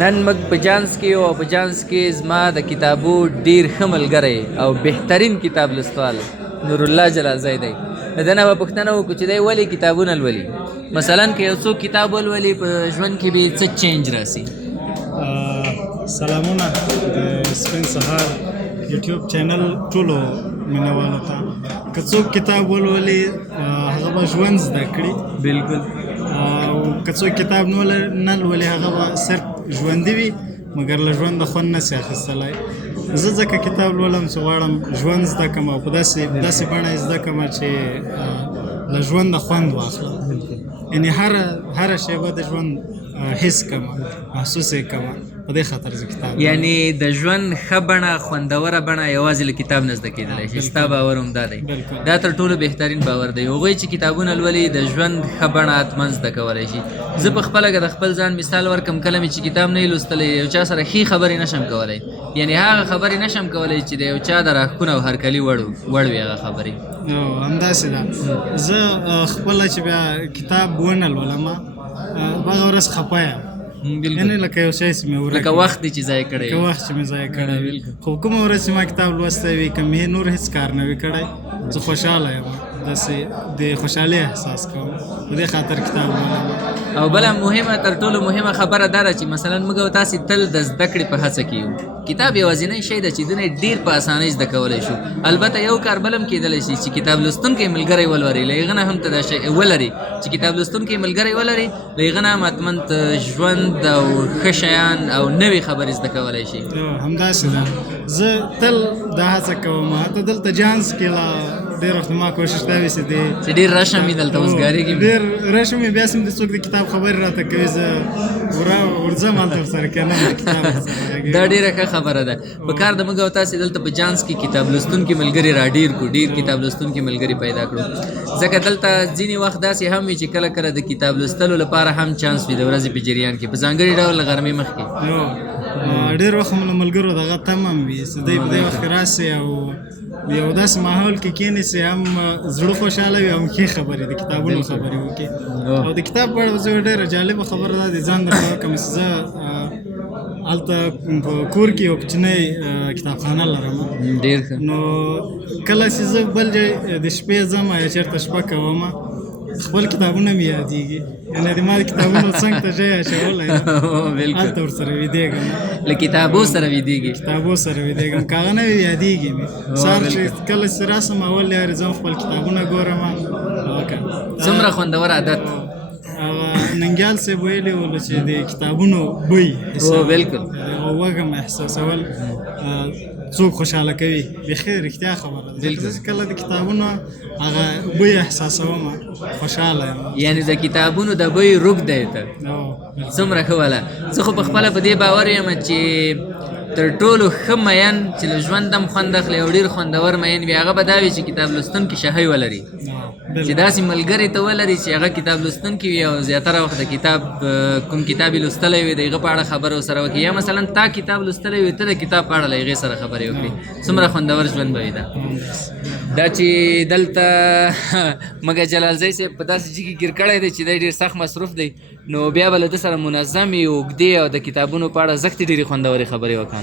نن موږ په جانس کې او په جانس کې زما د کتابو ډیر ښه ملګری او بهترین کتاب لوستوال نور الله جلال زی دی. د ده نه به پوښتنه وکړو چې دی ولې کتابونه لولي. مثلا که یو څوک کتاب ولولي په ژوند کې به څه چینج راسي؟ سلامونه د سپین سهار یوټیوب چینل ټولو مینوالو ته. که څوک کتاب ولولي هغه به ژوند زده کړي. بالکل. او که څوک کتاب نه لولي هغه به صرف ژوندي وي مګر له ژونده خوند نسي اخیستلی. زه ځکه کتاب لولم چې غواړم ژوند زده کړم او په داسې بڼه یې زده کړم چې له ژونده خوند واخلم. یعنې هره شیبه د ژوند حس کړم، محسوس یې کړم. په دې خاطر زه کتاب یعنې د ژوند ښه بڼه، خوندوره بڼه یوازې له کتاب نه زده کېدلی شي. ستا باور هم دا دی؟ دا تر ټولو بهترین باور دی. هغوی چې کتابونه لولي د ژوند ښه بڼه حتما زده کولی شي. زه په خپله که د خپل ځان مثال ورکړم، کله مې چې کتاب نه یې لوستلی یو چا سره ښې خبرې نشم کولی. یعنې هغه خبرې نشم کولی چې د یو چا د راښکونه او هرکلي وړ وي هغه خبرې. همداسې ده. زه خپله چې بیا کتاب ونه لولم هغه ورځ خفه یم. یعنې لکه یو شی چې مې ورک، لکه وخت دی چې ضایع کړی، لکه وخت چې مې ضایع کړی وي. خو کومه ورځ چې ما کتاب لوستی وي، که مې نور هېڅ کار نه وي کړی، زه خوشحاله یم. داسې د خوشحالۍ احساس کوم. په دې خاطر کتاب لولم. او بله مهمه، تر ټولو مهمه خبره دا ده چې مثلا موږ او تاسې تل د زده کړې په هڅه کې یو. کتاب یوازینی شی ده چې دونه ډېر په اسانۍ زده کولی شو. البته یو کار بل هم کېدلی شي چې کتاب لوستونکی ملګری ولري، له هغه نه هم ته دا شی ولري چې کتاب لوستونکی ملګری ولري، له هغه نه هم حتما ته ژوند او ښه شیان او نوې خبرې زده کولی شي. همداسې ده. زه تل دا هڅه کوم. حتی دلته جانس کې لا ډېر وخت ما کوشش دا وي چې ډېر رشم وي دلته، اوسګارېږي ډېر رشم وي. بیا هم د څوک د کتاب خبرې راته کوي، زه ورځم هلته ورسره کېنم. دا ډېره ښه خبره ده. په کار د موږ او تاسې دلته په جانس کې کتاب لوستونکي ملګري راډېر کړو، ډېر کتاب لوستونکي ملګري پیدا کړو. ځکه دلته ځینې وخت داسې هم وي چې کله کله د کتاب لوستلو لپاره هم چانس وي د ورځې په جریان کې، په ځانګړي ډول له غرمې مخکې. ډېر وخت هم له ملګرو دغه تم هم وي چې دی په دې وخت کې راسي او یو داسې ماحول کې کښېني چې هم زړه خوشحاله وي او ښې خبرې د کتابونو خبرې وکړي. او د کتاب په اړه زه ډېره جالبه خبره ده د ځان دپاره کوم چې زه هلته په کور کې یو کوچنی کتابخانه لرم. ډېر ښه. نو کله چې زه بل ځای د شپې ځم یا چېرته شپه کوم، خپل کتابونه مې یادېږي. یعنې د ما د کتابونو څنګ ته ځای اچولی یم، هلته ورسره ویدېږم. له کتابو سره ویدېږي؟ کتابو سره ویدېږم. که هغه نه وي یادېږي مې. سهار چې کله چې راسم اول یارې ځم خپل کتابونه ګورم. څومره خوندور عادت. ننګیال صاحب ویلي ول چې د کتابونو بوی بالکل او وږم احساسول څوک خوشحاله کوي. بیخي رښتیا خبره ده. زه کله د کتابونو هغه بوی احساسوم خوشحاله یم. یعنې د کتابونو د بوی روږ دی ته. څومره ښه واله. زه خو په خپله په دې باور یم چې تر ټولو ښه مین چې له ژوند هم خوند اخلي او ډېر خوندور مین وي هغه به دا وي چې کتاب لوستونکي شهی ولري، چې داسې ملګري ته ولري چې هغه کتاب لوستونکي وي او زیاتره وخت د کتاب کوم کتاب یې لوستلی وي د هغه په اړه خبره ورسره وکړي. یا مثلا تا کتاب لوستلی وي، ته د کتاب په اړه له هغې سره خبرې وکړي. څومره خوندور ژوند به وي دا. دا چې دلته مګر جلال زی صاحب په داسې ځای کې ګیر کړی دی چې دی ډېر سخت مصروف دی، نو بیا به له ده سره منظمې، اوږدې او د کتابونو په اړه زښتې ډېرې خوندورې خبرې وکاندو.